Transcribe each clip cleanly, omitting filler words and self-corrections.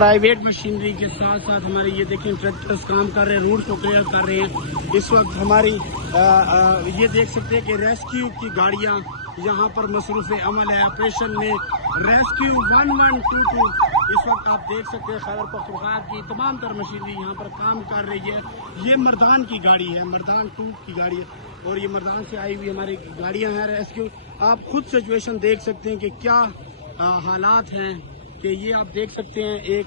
Private machinery के साथ साथ हमारे ये देखें ट्रैक्टर्स काम कर रहे हैं, रूट्स को क्लियर कर रहे हैं। इस वक्त हमारी ये देख सकते हैं कि रेस्क्यू की गाड़ियाँ यहाँ पर मसरूफ़ अमल है। ऑपरेशन में रेस्क्यू 1122 इस वक्त आप देख सकते हैं खैबर पख्तूनख्वा की तमाम तर मशीनरी यहाँ पर काम कर रही है। ये मर्दान की गाड़ी है, मर्दान 2 की गाड़ी है और ये मर्दान से आई हुई हमारी गाड़ियाँ हैं रेस्क्यू। आप खुद सिचुएशन देख सकते हैं कि क्या हालात हैं, कि ये आप देख सकते हैं एक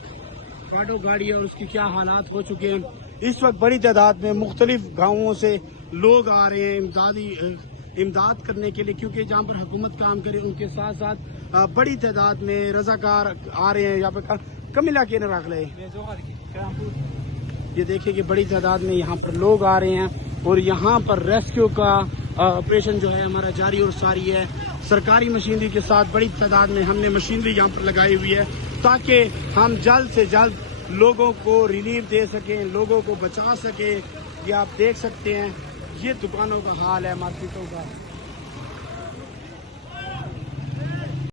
काटो गाड़ी है और उसकी क्या हालात हो चुके हैं। इस वक्त बड़ी तादाद में मुख्तलिफ गाँवों से लोग आ रहे हैं इमदाद करने के लिए, क्योंकि जहाँ पर हुकूमत काम करे उनके साथ साथ बड़ी तादाद में रजाकार आ रहे हैं। यहाँ पर कमिला के रख ले, ये देखिए कि बड़ी तादाद में यहाँ पर लोग आ रहे हैं और यहाँ पर रेस्क्यू का ऑपरेशन जो है हमारा जारी और सारी है। सरकारी मशीनरी के साथ बड़ी तादाद में हमने मशीनरी यहाँ पर लगाई हुई है ताकि हम जल्द से जल्द लोगों को रिलीफ दे सकें, लोगों को बचा सकें। ये आप देख सकते हैं, ये दुकानों का हाल है, मार्केटों का।